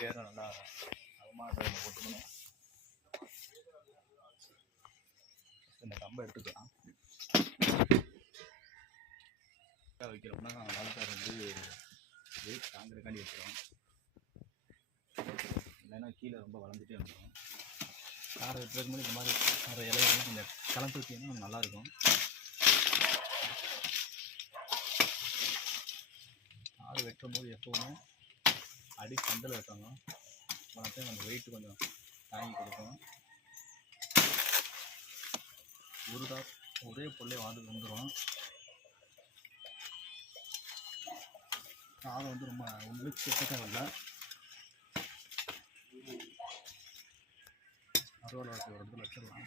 பேரும் நல்லா அதுமாக போட்டுக்கணும். இந்த கம்பை எடுத்துக்கலாம். வைக்கிறோம்னா வாழைத்தார் வந்து வெயிட் தாங்கிறக்காண்டி வைக்கிறோம். இல்லைன்னா கீழே ரொம்ப வளர்ந்துட்டே வந்துடும் காரை வெட்டுறதுக்கு முன்னாடி இந்த மாதிரி நிறைய இலையெல்லாம் கொஞ்சம் கலந்து வச்சிங்கன்னா நல்லாயிருக்கும். காரை வெட்டும் போது எப்போவுமே அடி சந்தில் வெட்டணும். அப்போ அந்த வெயிட் கொஞ்சம் தாங்கி கொடுக்கும் ஒரு தா ஒரே பொருளே வாடு வந்துடும் காரம் வந்து ரொம்ப உங்களுக்கு சுத்த தேவையில்ல அறுவடை வச்சு ஒரு இடத்துல வச்சிடலாம்.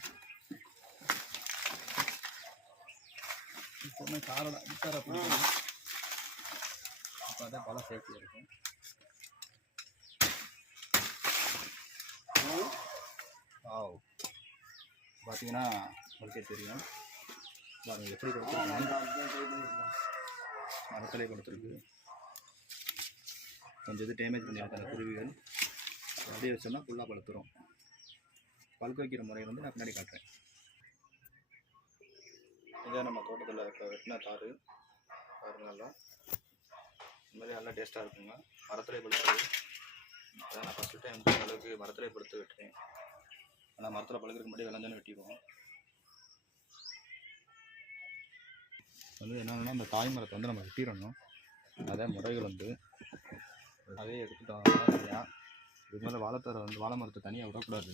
இப்போவுமே காரோட அடிக்கார பிடிக்கணும். அப்போ தான் பல சேஃப்டி இருக்கும். ஆவ் பார்த்தீங்கன்னா உங்களுக்கே தெரியும். பாருங்கள் எப்படி கொடுத்துருக்காங்க? மரத்திலே கொடுத்துருக்கு. கொஞ்சம் இது டேமேஜ் பண்ணியிருக்காங்க குருவிகள். அப்படியே வச்சோம்னா ஃபுல்லாக பழுத்துரும். பழுக்க வைக்கிற முறை வந்து நான் பின்னாடி காட்டுறேன். இதான் நம்ம தோட்டத்தில் இப்போ வெட்டின தாறு. பாருங்க நல்லா இந்த மாதிரி நல்லா டேஸ்ட்டாக இருக்குங்க. மரத்திலே பழுத்துறது அதான் நான் ஃபஸ்ட்டு டைம் அளவுக்கு மரத்தில் படுத்து வெட்டுறேன். ஆனால் மரத்தில் பழுக்கிறதுக்கு முன்னாடி விளைஞ்சோன்னு வெட்டிடுவோம். வந்து என்னென்னா இந்த தாய் மரத்தை வந்து நம்ம வெட்டிடணும். அதே முறைகள் வந்து அதே எடுத்துட்டோம் இது இதுக்கு மேலே வாழைத்தரை வந்து வாழை மரத்தை தனியாக விடக்கூடாது.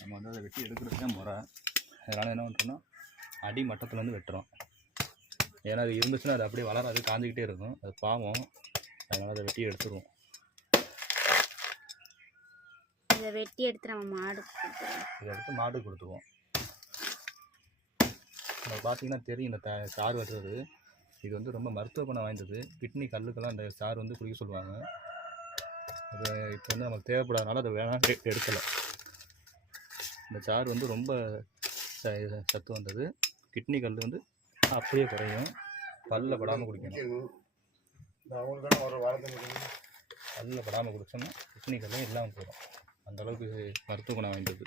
நம்ம வந்து அதை வெட்டி எடுக்கிறது தான் முறை. அதனால் என்ன பண்ணுறோம்னா அடி மட்டத்துலேருந்து வெட்டுறோம். ஏன்னா அது இருந்துச்சுன்னா அது அப்படியே வளராது காஞ்சிக்கிட்டே இருக்கும். அது பாவம். அதனால் அதை வெட்டி எடுத்துருவோம். இதை வெட்டி எடுத்து நம்ம மாடு கொடுத்துருவோம். இதை எடுத்து மாடு கொடுத்துருவோம். நம்ம பார்த்தீங்கன்னா தெரியும் இந்த த சாறு வெட்டுறது. இது வந்து ரொம்ப மருத்துவ குணம் வாய்ந்தது. கிட்னி கல்லுக்கெல்லாம் இந்த சாறு வந்து குடிக்க சொல்லுவாங்க. அது இப்போ வந்து நமக்கு தேவைப்படாதனால அதை வேணாம் எடுக்கலை. இந்த சாறு வந்து ரொம்ப சத்து வந்தது. கிட்னி கல் வந்து அப்படியே குறையும். பல்ல படாமல் குடிக்கணும். பல்ல படாமல் குடிச்சோம்னா கிட்னி கல்லும் இல்லாமல் போயிடும். அந்த அளவுக்கு மருத்துவ குணம் வாய்ந்தது.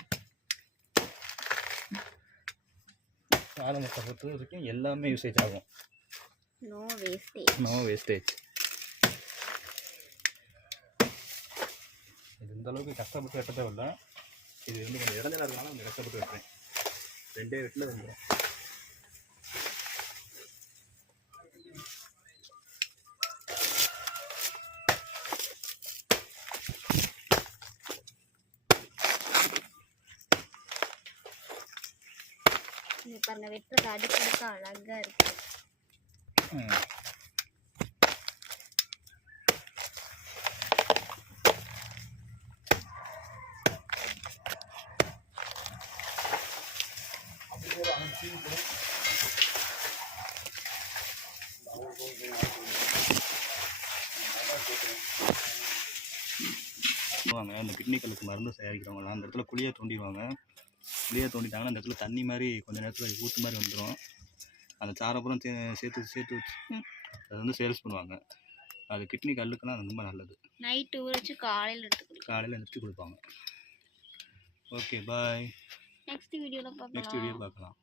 வாழை மரத்தை பொறுத்த வரைக்கும் எல்லாமே யூசேஜ் ஆகும். நோ வேஸ்டேஜ் நோ வேஸ்டேஜ் இது இந்த அளவுக்கு கஷ்டப்பட்டு வெட்ட தேவையில்ல. இது வந்து கொஞ்சம் இடைஞ்சலா இருக்கனால கொஞ்சம் கஷ்டப்பட்டு வெட்டுறேன். ரெண்டே வெட்டில் வந்துடும் இது பாருங்க வெட்டுறது அடுக்கடுக்க அழகா இருக்கு. வாங்க அந்த கிட்னி கல்லுக்கு மருந்து தயாரிக்கிறவங்க அந்த இடத்துல குழியை தோண்டிடுவாங்க. குழியை தோண்டிட்டாங்கன்னா அந்த இடத்துல தண்ணி மாதிரி கொஞ்ச நேரத்தில் ஊற்று மாதிரி வந்துடும் அந்த சாரப்புறம் சேர்த்து சேர்த்து வச்சு அதை வந்து சேல்ஸ் பண்ணுவாங்க. அது கிட்னி கல்லுக்கெல்லாம் ரொம்ப நல்லது. நைட்டு ஊற வச்சு காலையில் எடுத்து காலையில் எழுந்திரிச்சு கொடுப்பாங்க. Okay bye. நெக்ஸ்ட் வீடியோவில் நெக்ஸ்ட் வீடியோ பார்க்கலாம்.